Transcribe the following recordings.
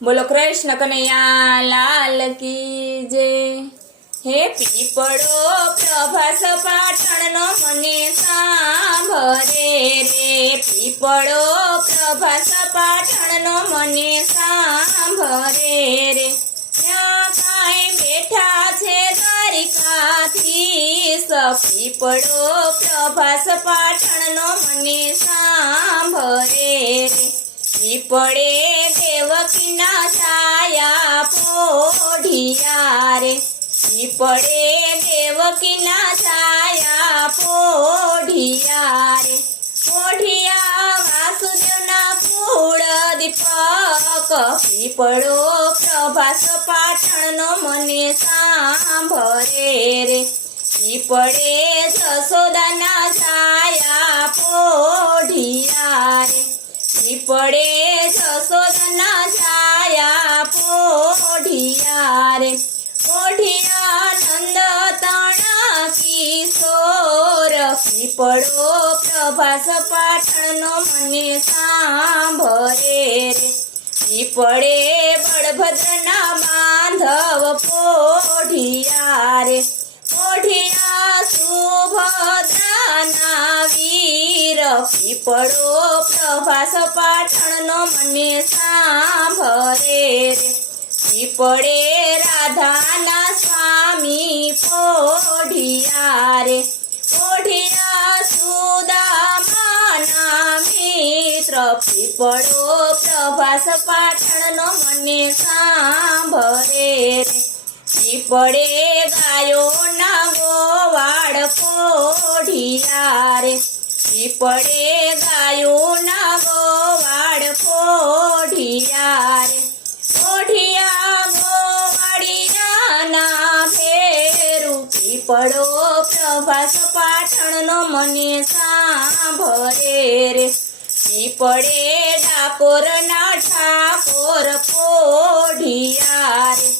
बोलो कृष्ण कन्हैया लाल की जय। हे पीपळो प्रभास पाटणनो मने सांभरे रे। पीपळो प्रभास पाटणनो मने सांभरे रे। ત્યાં કાંઈ બેઠા છે દ્વારિકાધીશ। પીપળો પ્રભાસ પાટણનો મને સાંભળે રે। પીપળે દેવકીના છાયા પોઢિયા રે। પીપળે દેવકીના છાયા પોઢિયા રે। પોઢિયા વાસુદેવના કુળ દીપક। પીપળો પ્રભાસ પાટણનો મને સાંભળે રે। પીપળે જશોદાના છાયા પોઢિયા રે। પીપળે જશોદાના છાયા પોઢિયા રે। પોઢિયા નંદ તણા કિશોર। પીપળો પ્રભાસ પાટણનો મને સાંભળે રે। પીપળે બળભદ્રના બાંધવ પોઢિયા રે। પોઢિયા સુભદ્રાના વીર। પીપળો પ્રભાસ પાટણનો મને સાંભળે રે। પીપળે રાધાના સ્વામી પોઢિયા રે। પોઢિયા સુદામાના મિત્ર। પીપળો પ્રભાસ પાટણનો મને સાંભળે રે। પીપળે ગાયોના ગોવાળ પોઢિયા રે। પીપળે ગાયોના ગોવાળ પોઢિયા રે। પોઢિયા ગોવાળિયાના ભેરું। પીપળો પ્રભાસ પાટણનો મને સાંભળે રે। પીપળે ડાકોરના ઠાકોર પોઢિયા રે।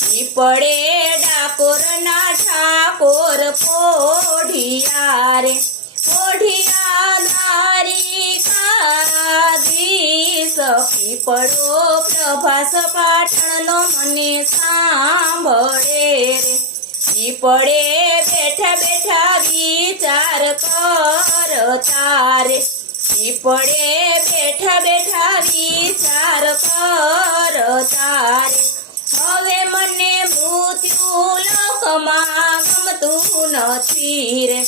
પીપળે ડાકોરના ઠાકોર પોઢિયા રે। પોઢિયા દ્વારિકાધીશ। પીપળો પ્રભાસ પાટણનો મને સાંભળે રે। પીપળે બેઠા બેઠા વિચાર કરતા રે। પીપળે બેઠા બેઠા વિચાર કરતા રે। હવે મને મૃત્યુ લોકમાં ગમતું નથી રે।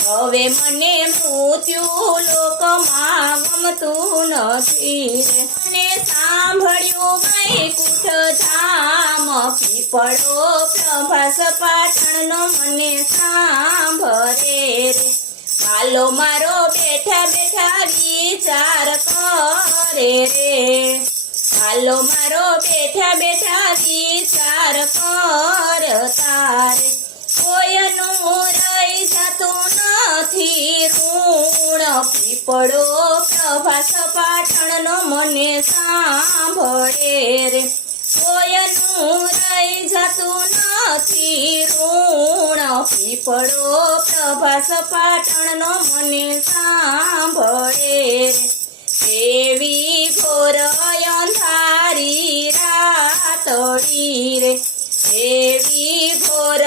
હવે મને મૃત્યુ લોકમાં ગમતું નથી રે। મને સાંભળ્યું વૈકુંઠ ધામ। પીપળો પ્રભાસ પાટણનો મને સાંભળે રે। વાલો મારો બેઠા બેઠા વિચાર કરે રે। વાલો મારો બેઠા બેઠા વિચાર કરતા રે। કોઈનું રહી જતું નથી ઋણ। પીપળો પ્રભાસ પાટણનો મને સાંભળે રે। કોઈનું રહી જતું નથી ઋણ। પીપળો પ્રભાસ પાટણનો મને સાંભળે રે। એવી ઘોર અંધારી રાતડી રે। એવી ઘોર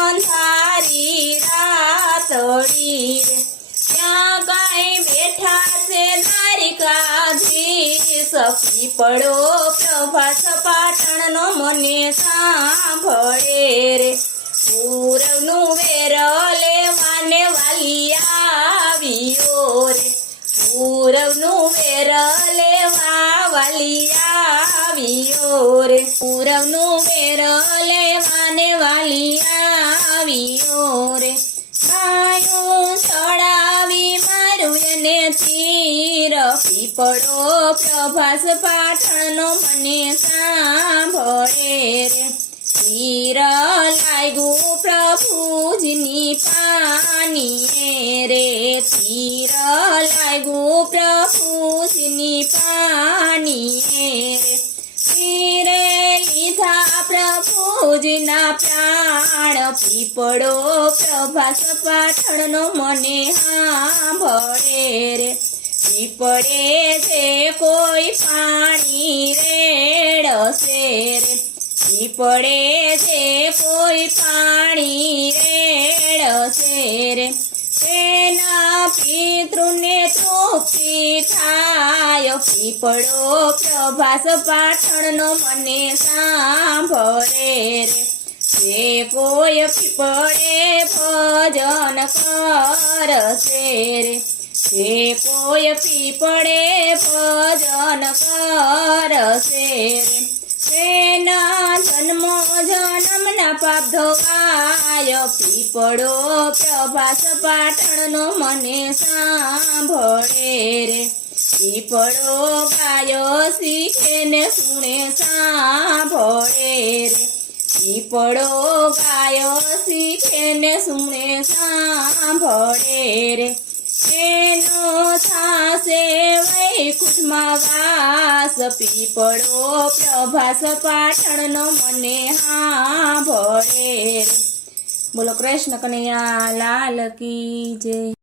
અંધારી રાતડી રે। ત્યાં કાંઈ બેઠા છે દ્વારિકાધીશ। પીપળો પ્રભાસ પાટણનો મને સાંભળે રે। પૂરવનું વેર લેવાને વાલી આવ્યો રે। પૂરવનું વેર લેવા વાલી આવ્યો રે। પૂરવનું વેર લેવાને વાલી આવ્યો રે। ગાયું સળાવી મારું એને તીર। પીપળો પ્રભાસ પાટણનો મને સાંભળે રે। તીર લાગ્યું પ્રભુજીની પાનીએ રે। તીર લાગ્યું પ્રભુજીની પાનીએ રે। તીરે લીધા પ્રભુજીના પ્રાણ। પીપળો પ્રભાસ પાટણનો મને સાંભળે રે। પીપળે છે કોઈ પાણી રેડશે રે પીપળે છે કોઈ પાણી રેડશે રે તેના પિતૃને તૃપ્તિ થાય પીપળો પ્રભાસ પાટણનો મને સાંભળે રે જે કોઈ પીપળે ભજન કરશે રે જે કોઈ પીપળે ભજન કરશે રે તેના જન્મ જન્મના પાપ ધોવાય પીપળો પ્રભાસ પાટણનો મને સાંભળે રે પીપળો ગાયો શીખે ને સુણે સાંભળે રે પીપળો ગાયો શીખે ને સુણે સાંભળે રે એનો થાશે વૈકુંઠમાં વાસ પીપળો પ્રભાસ પાટણનો મને સાંભળે રે બોલો કૃષ્ણ કનૈયા લાલ કી જય